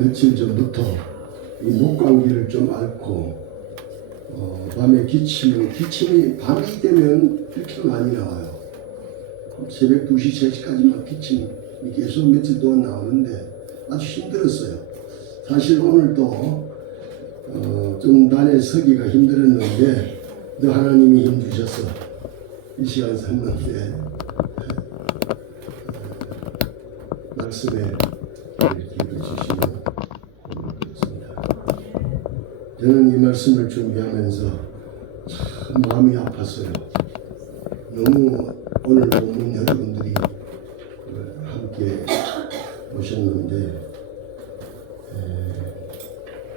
며칠 전부터 이 목감기를 좀 앓고 밤에 기침이 밤이 되면 이렇게 많이 나와요. 새벽 2시, 3시까지만 기침이 계속 며칠 동안 나오는데 아주 힘들었어요. 사실 오늘도 좀 단에 서기가 힘들었는데 너 하나님이 힘 주셔서 이 시간 섰는데 말씀에 기도 주시면 그렇습니다. 저는 이 말씀을 준비하면서 참 마음이 아팠어요. 너무 오늘 본문 여러분들이 함께 오셨는데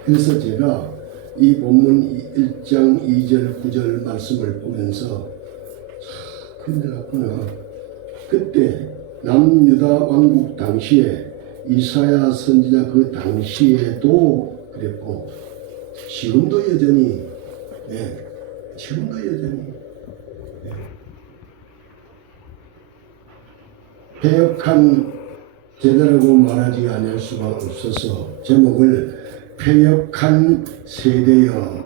그래서 제가 이 본문 1장 2절 9절 말씀을 보면서 참 큰일 났구나. 그때 남유다 왕국 당시에 이사야 선지자 그 당시에도 그랬고 지금도 여전히 패역한 세대라고 말하지 않을 수가 없어서 제목을 패역한 세대여.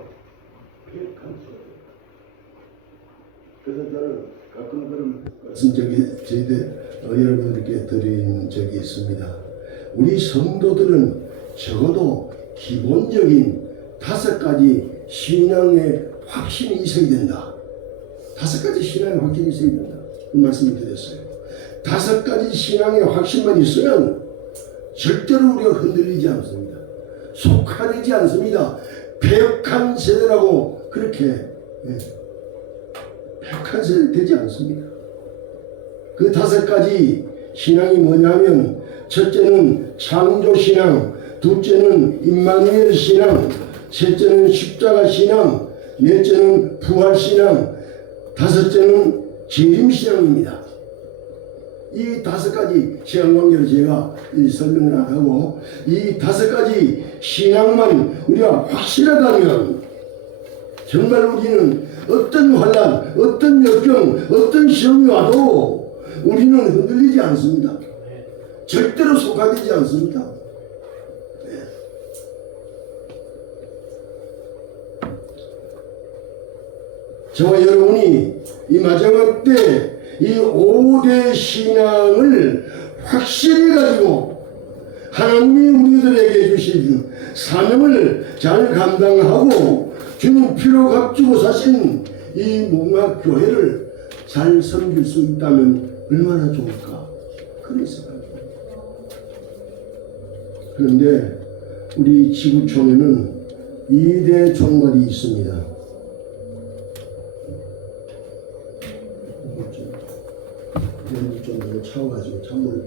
그래서 저는 가끔 그런 말씀 여러분들께 드린 적이 있습니다. 우리 성도들은 적어도 기본적인 5가지 신앙의 확신이 있어야 된다. 5가지 신앙의 확신이 있어야 된다. 그 말씀을 드렸어요. 5가지 신앙의 확신만 있으면 절대로 우리가 흔들리지 않습니다. 속하되지 않습니다. 패역한 세대라고 그렇게 패역한 세대 되지 않습니다. 그 5가지 신앙이 뭐냐면 첫째는 창조신앙, 둘째는 임마누엘 신앙, 셋째는 십자가 신앙, 넷째는 부활신앙, 다섯째는 재림신앙입니다. 이 5가지 시간관계로 제가 설명을 안 하고 이 5가지 신앙만 우리가 확실하다면 정말 우리는 어떤 환난, 어떤 역경, 어떤 시험이 와도 우리는 흔들리지 않습니다. 절대로 속아되지 않습니다. 저와 여러분이 이 마지막 때 이 5대 신앙을 확실히 가지고 하나님이 우리들에게 주신 사명을 잘 감당하고 주님 피로 값주고 사신 이 목락교회를 잘 섬길 수 있다면 얼마나 좋을까 그런 생각이 듭니다. 그런데 우리 지구촌에는 2대 종말이 있습니다. 좀 너무 차워가지고 찬물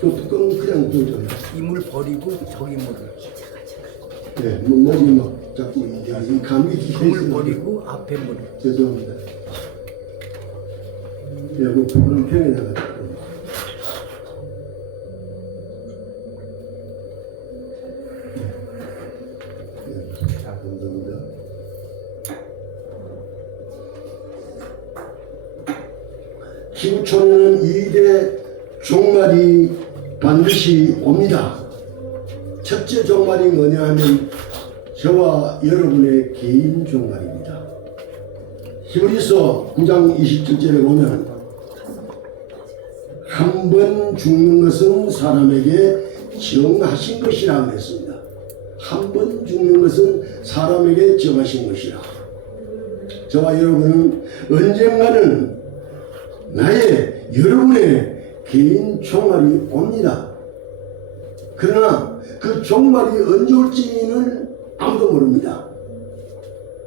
또 뚜껑 그냥 둬줘요. 이 물 버리고 저기 물을. 네, 머리 막 자꾸 이 감기 물 버리고 앞에 물을. 죄송합니다. 예, 그 부분은 평에 나가지고. 자, 감사합니다. 지구촌에는 2대 종말이 반드시 옵니다. 첫째 종말이 뭐냐 하면 저와 여러분의 개인 종말입니다. 히브리서 9장 27절에 보면 한 번 죽는 것은 사람에게 정하신 것이라 그랬습니다. 한 번 죽는 것은 사람에게 정하신 것이라. 저와 여러분은 언젠가는 여러분의 개인 종말이 옵니다. 그러나 그 종말이 언제 올지는 아무도 모릅니다.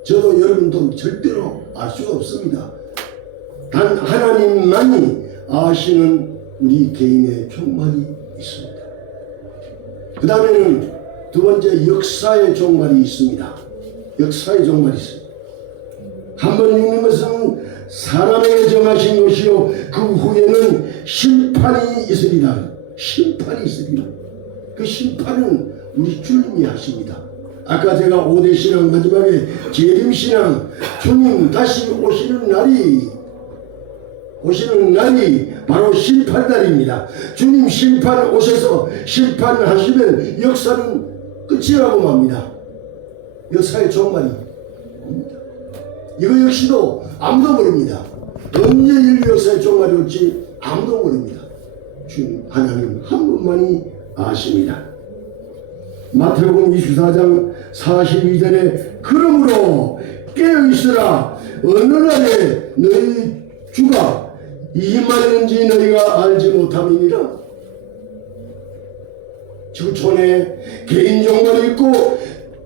저도 여러분도 절대로 알 수가 없습니다. 단 하나님만이 아시는 우리 개인의 종말이 있습니다. 그 다음에는 두 번째 역사의 종말이 있습니다. 역사의 종말이 있습니다. 한 번 죽는 것은 사람에게 정하신 것이요 그 후에는 심판이 있으리라. 심판이 있으리라. 그 심판은 우리 주님이 하십니다. 아까 제가 5대 신앙 마지막에 재림신앙 주님 다시 오시는 날이 오시는 날이 바로 심판날입니다. 주님 심판 오셔서 심판하시면 역사는 끝이라고 맙니다. 역사의 종말이 옵니다. 이거 역시도 아무도 모릅니다. 언제 인류 역사의 종말이 올지 아무도 모릅니다. 주님 하나님 한 분만이 아십니다. 마태복음 24장 42절에 그러므로 깨어있으라 어느 날에 너희 주가 임하는지 너희가 알지 못함이니라. 지구촌에 개인 종말이 있고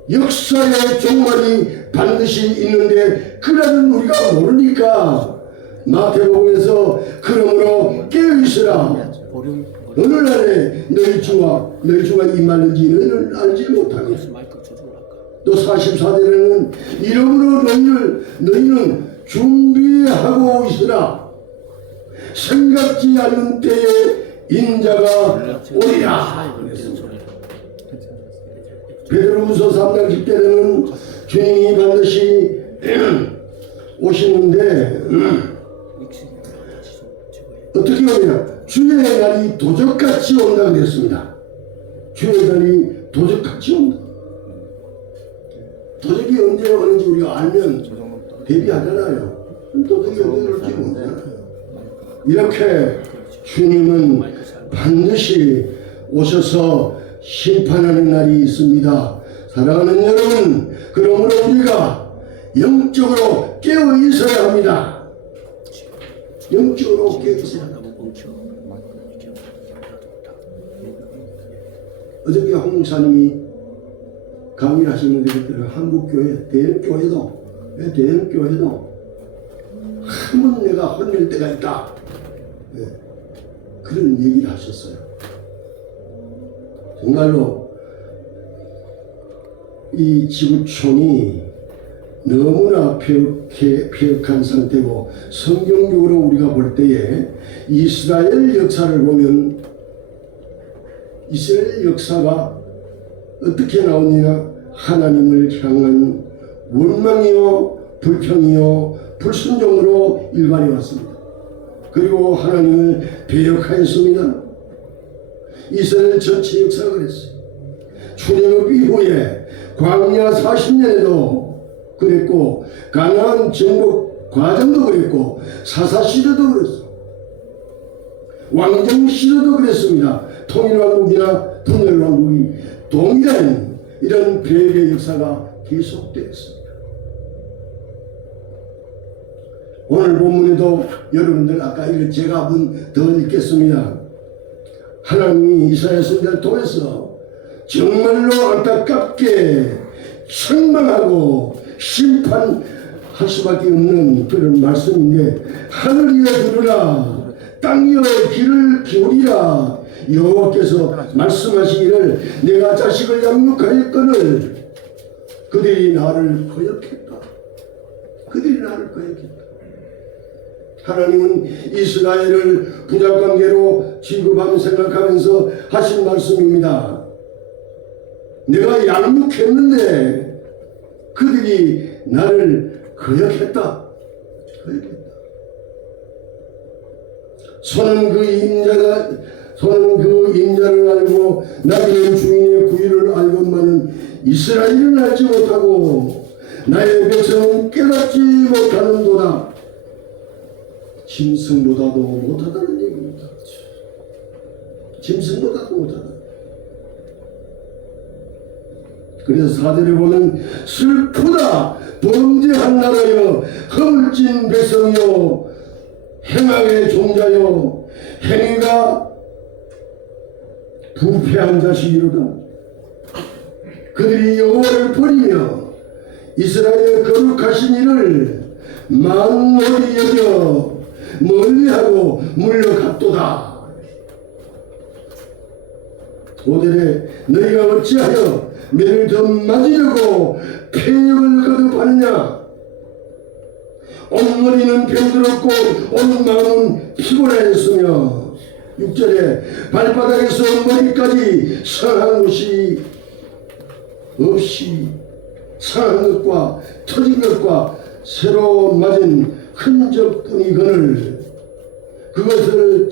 역사의 종말이 반드시 있는데 그날은 우리가 모르니까 마태복음에서 그러므로 깨어있으라 어느 날에 너희 주가 임하는지 너희는 알지 못하니. 또 44절에는 이러므로 너희는 준비하고 있으라 생각지 않는 때에 인자가 오리라. 베드로후서 3장 10절에는 주님이 반드시 오시는데 어떻게 오냐? 주의 날이 도적같이 온다 그랬습니다. 주의 날이 도적같이 온다. 도적이 언제 오는지 우리가 알면 대비하잖아요. 도적이 언제 올지 모르잖아요. 이렇게 주님은 반드시 오셔서 심판하는 날이 있습니다. 사랑하는 여러분, 그러므로 우리가 영적으로 깨어 있어야 합니다. 영적으로 깨어 있어야 합니다. 어저께 홍 목사님이 강의를 하시는데 한국교회 대형교회도 한 번 내가 혼낼 때가 있다. 네. 그런 얘기를 하셨어요. 정말로 이 지구촌이 너무나 폐역한 상태고 성경적으로 우리가 볼 때에 이스라엘 역사를 보면 이스라엘 역사가 어떻게 나오느냐 하나님을 향한 원망이요 불평이요 불순종으로 일관해 왔습니다. 그리고 하나님을 배역하였습니다. 이스라엘 전체 역사가 그랬어요. 출애굽 이후에 광야 40년에도 그랬고 가나안 정복 과정도 그랬고 사사시대도 그랬어요. 왕정시대도 그랬습니다. 통일왕국이나 분열왕국이 동일한 이런 배역의 역사가 계속되었습니다. 오늘 본문에도 여러분들 아까 제가 한번 더 읽겠습니다. 하나님이 이사야 선지자를 통해서 정말로 안타깝게 책망하고 심판할 수밖에 없는 그런 말씀인데 하늘이여 들으라 땅이여 귀를 기울이라 여호와께서 말씀하시기를 내가 자식을 양육하였거늘 그들이 나를 거역했다. 그들이 나를 거역했다. 하나님은 이스라엘을 부자관계로 취급하며 생각하면서 하신 말씀입니다. 내가 양육했는데 그들이 나를 거역했다. 손은 그 임자를 알고 나귀는 주인의 구유를 알건만은 이스라엘은 알지 못하고 나의 백성은 깨닫지 못하는도다. 짐승보다도 못하다는 얘기입니다. 짐승보다도 못하다. 그래서 4절에 보면 슬프다 범죄한 나라여 허물진 백성이여 행악의 종자여 행위가 부패한 자식이로다. 그들이 여호와를 버리며 이스라엘의 거룩하신 이를 만홀히 여겨 멀리하고 물러갔도다. 5절에 너희가 어찌하여 매를 더 맞으려고 폐역을 거듭하느냐. 온 머리는 병들었고 온 마음은 피곤하였으며 6절에 발바닥에서 머리까지 상한 곳이 없이 상한 것과 터진 것과 새로 맞은 흔적뿐이거늘 그것을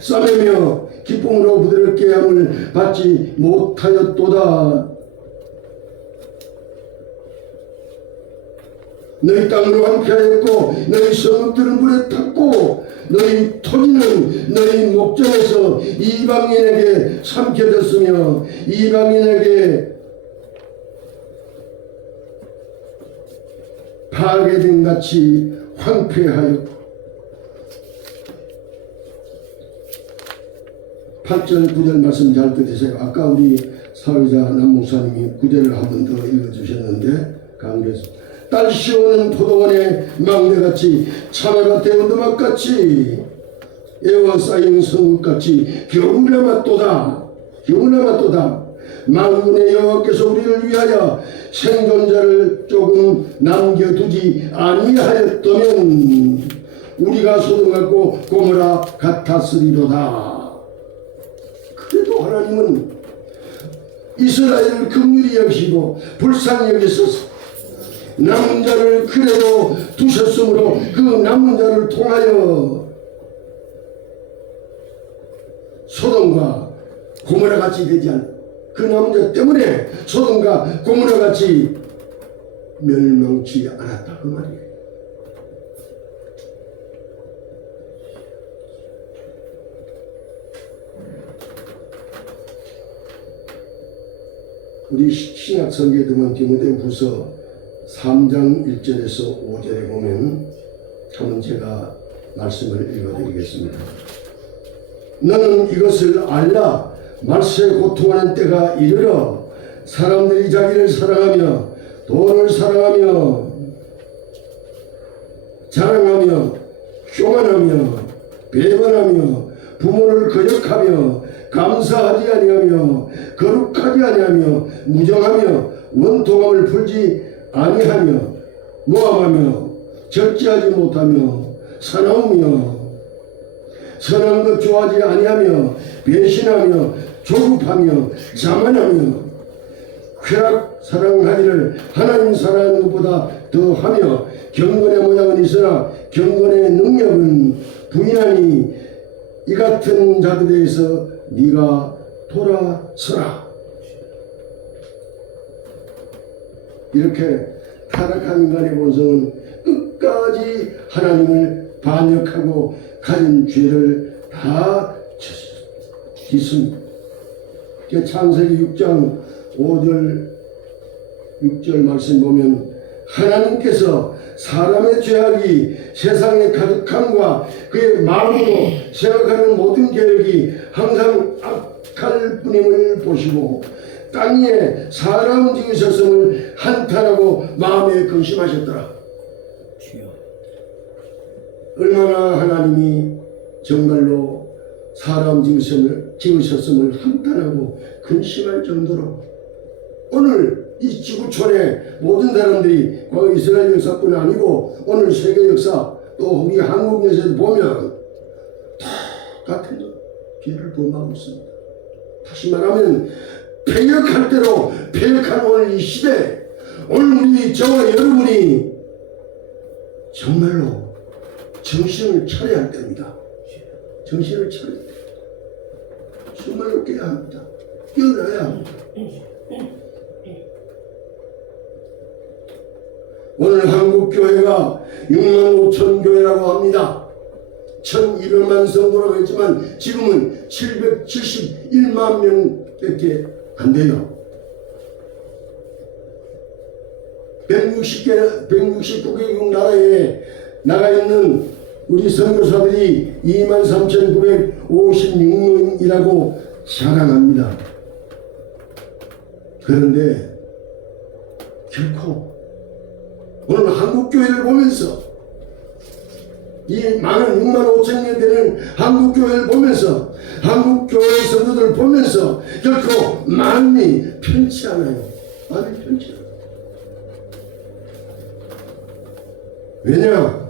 싸매며 기쁨으로 부드럽게 함을 받지 못하였도다. 너희 땅으로 함께하였고 너희 성읍들은 물에 탔고 너희 토지는 너희 목전에서 이방인에게 삼켜졌으며 이방인에게 파괴된 같이 황폐하였고 8절 9절 말씀 잘 들으세요. 아까 우리 사회자 남목사님이 9절을 한 번 더 읽어주셨는데 강조해서 딸 시오는 포도원의 막내같이 참외밭의 언두막같이 에워싸인 성읍같이 겨우나마또다 만군의 여호와께서 우리를 위하여 생존자를 조금 남겨두지 아니하였다면 우리가 소돔 같고 고모라 같았으리로다. 그래도 하나님은 이스라엘을 긍휼히 여기시고 불쌍히 여기소서 남은 자를 그래도 두셨으므로 그 남은 자를 통하여 소돔과 고모라 같이 되지 않는 그 남은 자 때문에 소돔과 고모라 같이 멸망치 않았다 그 말이에요. 우리 신약 성경에 보면 디모데후서 3장 1절에서 5절에 보면 한번 제가 말씀을 읽어드리겠습니다. 너는 이것을 알라. 말세에 고통하는 때가 이르러 사람들이 자기를 사랑하며 돈을 사랑하며 자랑하며 교만하며 배반하며 부모를 거역하며 감사하지 아니하며 거룩하지 아니하며 무정하며 원통함을 풀지 아니하며 모함하며 절제하지 못하며 사나우며 선한 것 좋아하지 아니하며 배신하며 조급하며 자만하며 쾌락 사랑하기를 하나님 사랑하는 것보다 더하며 경건의 모양은 있으나 경건의 능력은 부인하니 이 같은 자들에게서 네가 돌아서라. 이렇게 타락한 인간의 본성은 끝까지 하나님을 반역하고 가진 죄를 다 짓습니다. 창세기 6장 5절 6절 말씀 보면 하나님께서 사람의 죄악이 세상에 가득함과 그의 마음으로 생각하는 모든 계획이 항상 악할 뿐임을 보시고 땅 위에 사람 지으셨음을 한탄하고 마음에 근심하셨더라. 얼마나 하나님이 정말로 사람 지으셨음을 한탄하고 근심할 정도로 오늘 이 지구촌의 모든 사람들이 과거 이스라엘 역사뿐 아니고 오늘 세계 역사 또 우리 한국 역사에서 보면 똑같은 죄를 범하고 있습니다. 다시 말하면 패역할 대로 패역한 오늘 이 시대 오늘 우리 저와 여러분이 정말로 정신을 차려야 할 때입니다. 정신을 차려야 합니다. 정말로 깨야 합니다. 깨어나야 합니다. 오늘 한국교회가 6만 5천 교회라고 합니다. 1200만 성도라고 했지만 지금은 771만 명밖에 안 돼요. 169개국 나라에 나가 있는 우리 선교사들이 23,956명이라고 자랑합니다. 그런데 결코 오늘 한국교회를 보면서 이 많은 6만 5천 명 되는 한국교회를 보면서 한국교회 성도들을 보면서 결코 마음이 편치 않아요. 마음이 편치 않아요. 왜냐?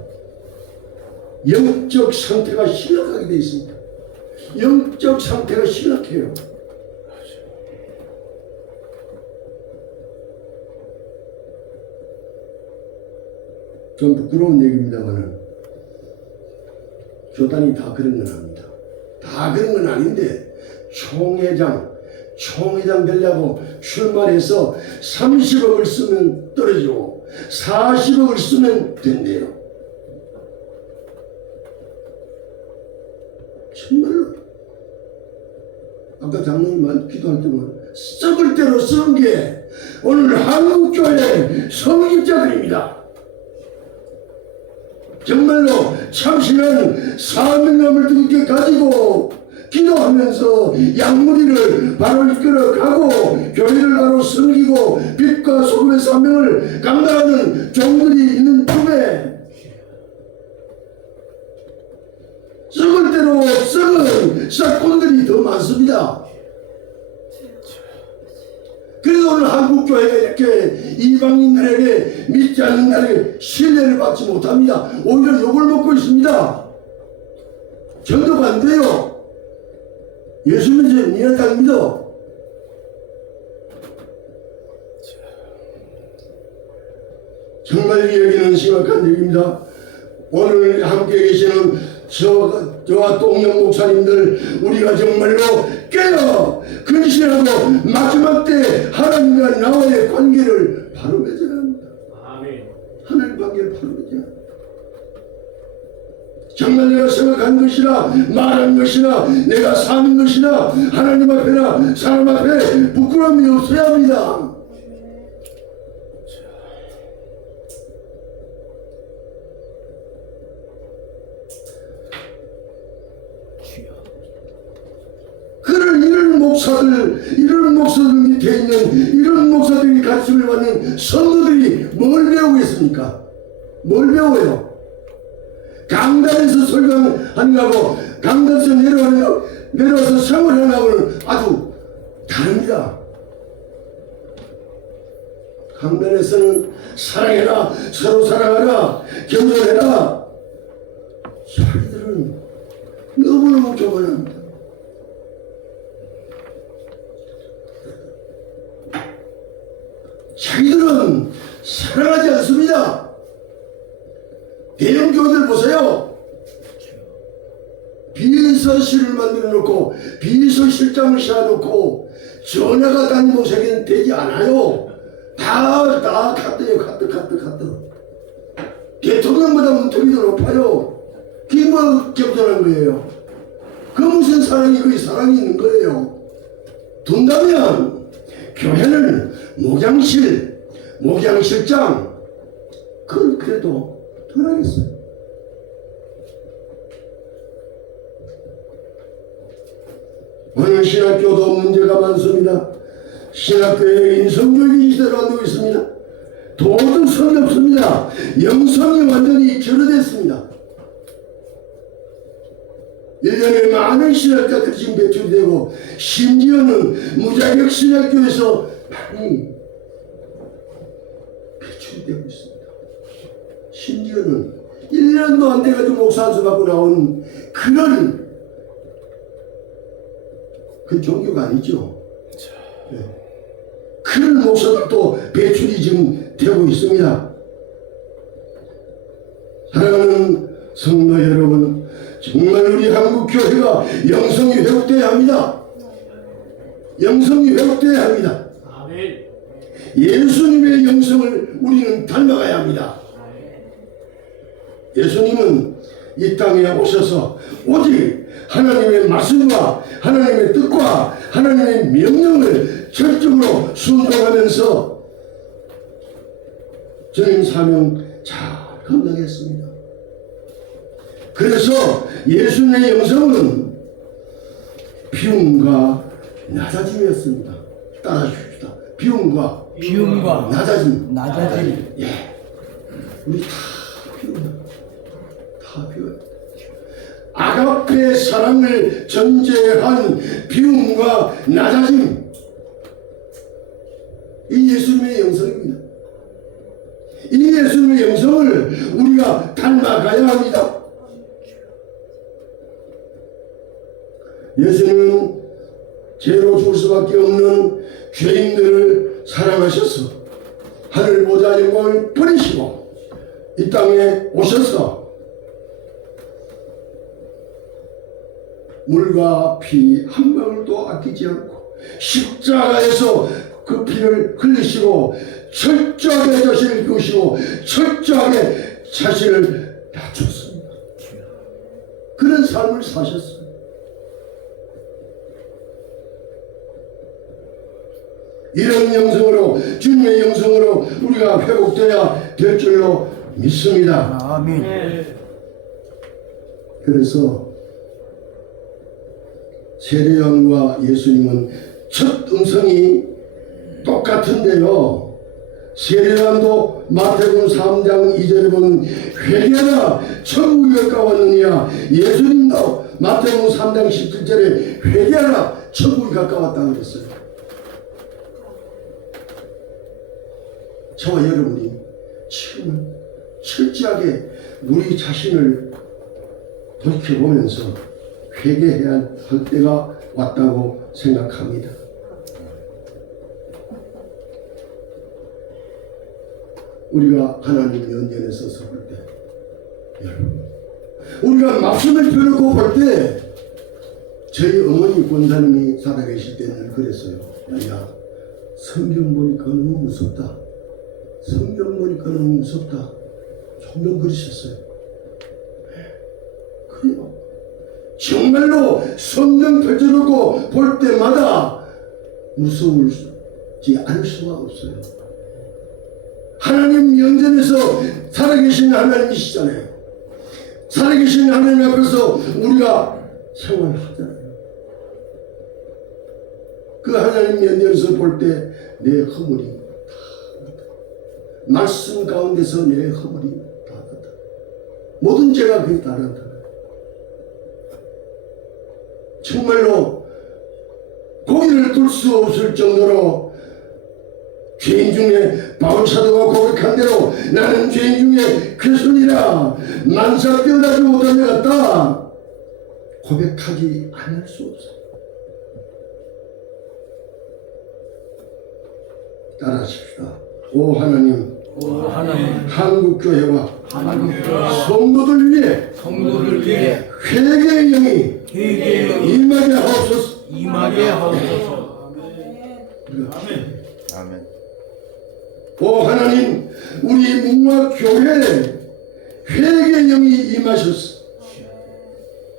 영적 상태가 심각하게 되어 있습니다. 영적 상태가 심각해요. 좀 부끄러운 얘기입니다만은 교단이 다 그런 건 아닙니다. 다 그런 건 아닌데 총회장 되려고 출마해서 30억을 쓰면 떨어지고 40억을 쓰면 된대요. 정말로 아까 장로님 기도할 때만 썩을 대로 썩은 게 오늘 한국교회 성직자들입니다. 정말로 참신한 사명감을 두껍게 가지고 기도하면서 양무리를 바로 이끌어가고 교회를 바로 섬기고 빛과 소금의 사명을 감당하는 종들이 있는 중에 썩을 대로 썩은 싹꾼들이 더 많습니다. 그래서 오늘 한국교회가 이렇게 이방인들에게 믿지 않는 날에 신뢰를 받지 못합니다. 오히려 욕을 먹고 있습니다. 전도가 안 돼요. 예수 믿어, 니네 땅 믿어. 정말 이 얘기는 심각한 얘기입니다. 오늘 함께 계시는 저와 동영 목사님들, 우리가 정말로 깨어 근신하고 마지막 때 하나님과 나와의 관계를 바로 맺어야 합니다. 아멘. 하나님 관계를 바로 맺어야 합니다. 정말 내가 생각한 것이나 말한 것이나 내가 사는 것이나 하나님 앞에나 사람 앞에 부끄러움이 없어야 합니다. 그런 이런 목사들 밑에 있는 이런 목사들이 가르침을 받는 성도들이 뭘 배우겠습니까? 뭘 배워요? 강단에서 설교하는가고 강단에서 내려와서 생활하는가고는 아주 다릅니다. 강단에서는 사랑해라, 서로 사랑하라, 겸손해라. 자기들은 너무너무 교만합니다. 자기들은 사랑하지 않습니다. 대형 교회들 보세요. 비서실을 만들어 놓고 비서실장을 세워놓고 전화가 담임 목사에게는 되지 않아요. 다 카드예요. 카드. 대통령보다 문턱이 더 높아요. 그게 뭐 겸손한 거예요. 그 무슨 사랑이 거기 사랑이 있는 거예요. 둔다면 교회는 목양실장 그건 그래도 덜하겠어요. 오늘 신학교도 문제가 많습니다. 신학교에 인성교육이 시대로 안 되고 있습니다. 도덕성이 없습니다. 영성이 완전히 절어됐습니다. 1년에 많은 신학자들이 지금 배출이 되고 심지어는 무자격 신학교에서 많이 배출이 되고 있습니다. 심지어는 1년도 안 돼가지고 목사 안수 받고 나온 그 종교가 아니죠. 네. 그런 목사들도 배출이 지금 되고 있습니다. 사랑하는 성도 여러분, 정말 우리 한국교회가 영성이 회복되어야 합니다. 영성이 회복되어야 합니다. 아멘. 예수님의 영성을 우리는 닮아가야 합니다. 예수님은 이 땅에 오셔서 오직 하나님의 말씀과 하나님의 뜻과 하나님의 명령을 철저로 순종하면서 주님 사명 잘 감당했습니다. 그래서 예수님의 영성은 비움과 낮아짐이었습니다. 따라주십시다. 비움과 낮아짐. 예, 우리 다 비운다. 다 비워요. 아가페 사랑을 전제한 비움과 낮아짐. 이 예수님의 영성입니다. 이 예수님의 영성을 우리가 닮아가야 합니다. 예수님은 죄로 죽을 수밖에 없는 죄인들을 사랑하셔서 하늘보다 영광을 버리시고 이 땅에 오셔서 물과 피 한 방울도 아끼지 않고 십자가에서 그 피를 흘리시고 철저하게 자신을 비우시고 철저하게 자신을 낮췄습니다. 그런 삶을 사셨어요. 이런 영성으로 주님의 영성으로 우리가 회복되어야 될 줄로 믿습니다. 아멘. 그래서 세례요한과 예수님은 첫 음성이 똑같은데요. 세례요한도 마태복음 3장 2절에 보면 회개하라 천국이 가까웠느냐, 예수님도 마태복음 3장 17절에 회개하라 천국이 가까웠다 그랬어요. 저와 여러분이 지금 철저하게 우리 자신을 돌이켜보면서 회개해야 할 때가 왔다고 생각합니다. 우리가 하나님 연전에 서서 볼 때, 여러분, 우리가 말씀을 펴놓고 볼 때, 저희 어머니 권사님이 살아계실 때는 그랬어요. 야, 성경 보니까 너무 무섭다. 성경 보니까 너무 무섭다. 종종 그러셨어요. 그래요. 정말로 성경 펼쳐놓고 볼 때마다 무서울지 않을 수가 없어요. 하나님 영전에서 살아계신 하나님이시잖아요. 살아계신 하나님 앞에서 우리가 생활하잖아요. 그 하나님 영전에서 볼 때 내 허물이 다 나타. 말씀 가운데서 내 허물이 다 나타. 모든 죄가 그게 다 나타나요. 정말로 고개를 둘 수 없을 정도로 죄인 중에 바울 사도가 고백한 대로 나는 죄인 중에 괴순이라 만사 뛰어나지 못한 것 같다 고백하지 않을 수 없어요. 따라하십시다. 오 하나님, 한국교회와 성도들 위해 회개의 영이 임하게 하옵소서. 아멘. 오 하나님, 우리 문화교회에 회개의 영이 임하셨어.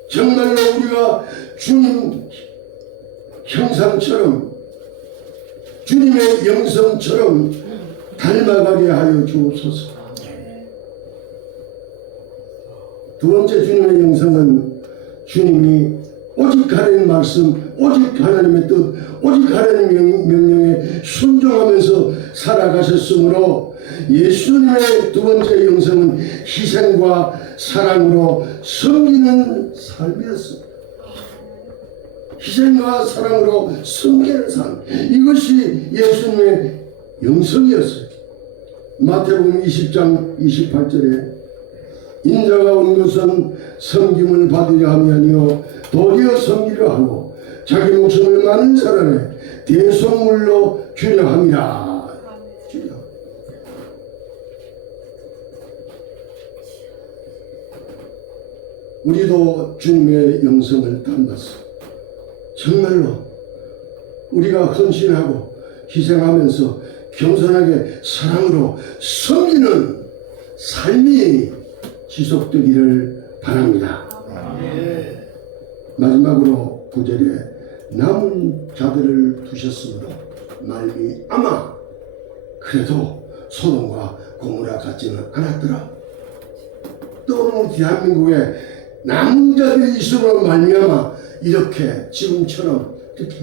정말로 우리가 주님 형상처럼 주님의 영성처럼 닮아가게 하여 주옵소서. 두 번째 주님의 영성은 주님이 오직 하나님의 말씀, 오직 하나님의 뜻, 오직 하나님의 명령에 순종하면서 살아가셨으므로 예수님의 두 번째 영성은 희생과 사랑으로 섬기는 삶이었습니다. 희생과 사랑으로 섬기는 삶, 이것이 예수님의 영성이었어요. 마태복음 20장 28절에 인자가 온 것은 섬김을 받으려 함이 아니요 도리어 섬기려 하고 자기 목숨을 많은 사람의 대속물로 주려 함이라. 주려. 우리도 주님의 영성을 닮았어. 정말로 우리가 헌신하고 희생하면서 겸손하게 사랑으로 섬기는 삶이 지속되기를 바랍니다. 마지막으로 9절에 남은 자들을 두셨으므로 말미암아 그래도 소돔과 고모라 같지는 않았더라. 또 대한민국에 남은 자들이 있음으로 말미암아 이렇게 지금처럼 이렇게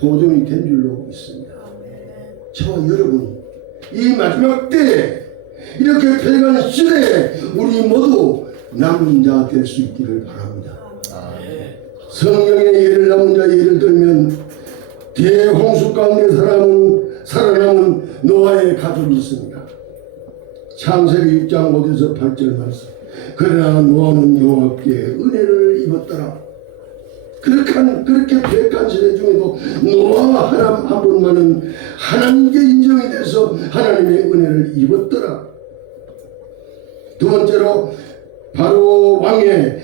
보존이 된 줄로 있습니다. 저와 여러분이 이 마지막 때에 이렇게 패간 시대에 우리 모두 남은 자 될 수 있기를 바랍니다. 성경의 예를 남은 자 예를 들면 대홍수 가운데 살아남은 노아의 가족이 있습니다. 창세기 6장 5에서 8절 말씀. 그러나 노아는 여호와께 은혜를 입었더라. 그렇게 배역한 시대 중에도 노아와 하나님 한 분만은 하나님께 인정이 돼서 하나님의 은혜를 입었더라. 두 번째로 바로 왕의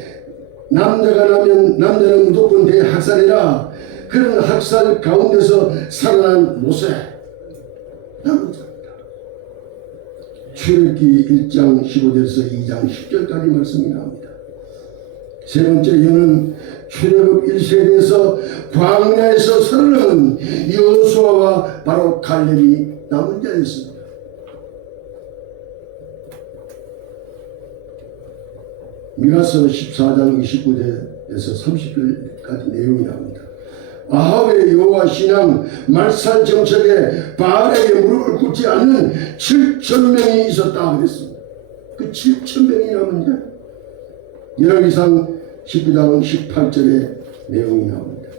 남자가 나면 남자는 무조건 대학살이라. 그런 학살 가운데서 살아난 모세 남은 자입니다. 출애굽기 1장 15절에서 2장 10절까지 말씀이 나옵니다. 세 번째 이유는 출애굽 1세대에서 광야에서 살아남은 여호수아와 바로 갈렙이 남은 자였습니다. 미가서 14장 29절에서 30절까지 내용이 나옵니다. 아합의 여호와 신앙 말살 정책에 바알에게 무릎을 꿇지 않는 7,000명이 있었다 그랬습니다. 그 7,000명이 남은 자. 열왕기상 19장 18절에 내용이 나옵니다.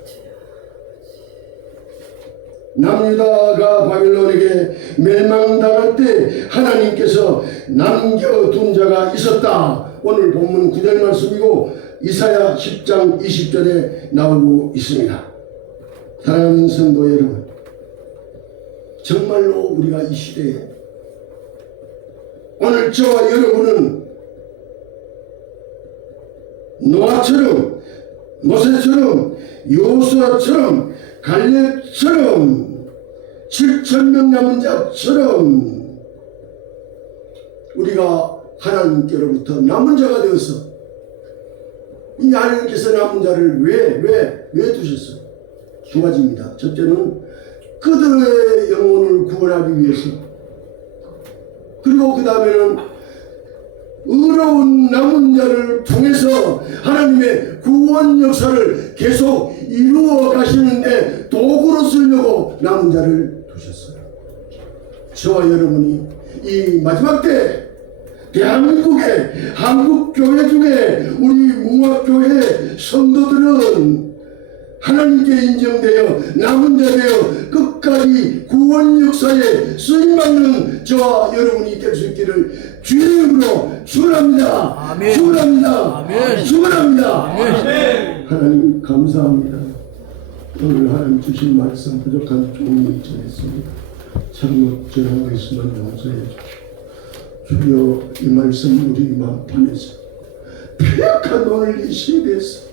남유다가 바빌론에게 멸망당할 때 하나님께서 남겨둔 자가 있었다. 오늘 본문 9절 말씀이고 이사야 10장 20절에 나오고 있습니다. 사랑하는 성도 여러분, 정말로 우리가 이 시대에 오늘 저와 여러분은 노아처럼 모세처럼 여호수아처럼 갈렙처럼 7,000명 남은 자처럼 우리가 하나님께로부터 남은 자가 되어서 이 하나님께서 남은 자를 왜 두셨어요? 두 가지입니다. 첫째는 그들의 영혼을 구원하기 위해서, 그리고 그 다음에는 의로운 남은 자를 통해서 하나님의 구원 역사를 계속 이루어 가시는데 도구로 쓰려고 남은 자를 두셨어요. 저와 여러분이 이 마지막 때 대한민국의 한국교회 중에 우리 뭉화교회 성도들은 하나님께 인정되어 남은 자 되어 끝까지 구원 역사에 쓰임받는 저와 여러분이 될 수 있기를 주의 이름으로 축원합니다. 아멘. 축원합니다. 아멘. 축원합니다. 아멘. 하나님 감사합니다. 오늘 하나님 주신 말씀 부족한 종이 전했습니다. 잘못 전한 것이면 용서해 주십시오. 주여, 이 말씀 우리 마음판에서 폐역한 오늘 이 시대에서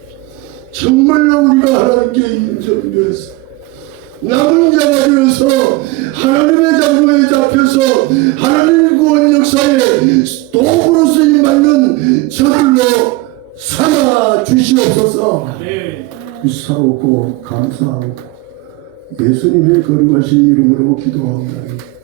정말로 우리가 하나님께 인정되어서 남은 자가 되어서 하나님의 자녀에 잡혀서 하나님의 구원 역사에 도구로 쓰임받는 저들로 삼아 주시옵소서. 사오고 감사하고 예수님의 거룩하신 이름으로 기도합니다.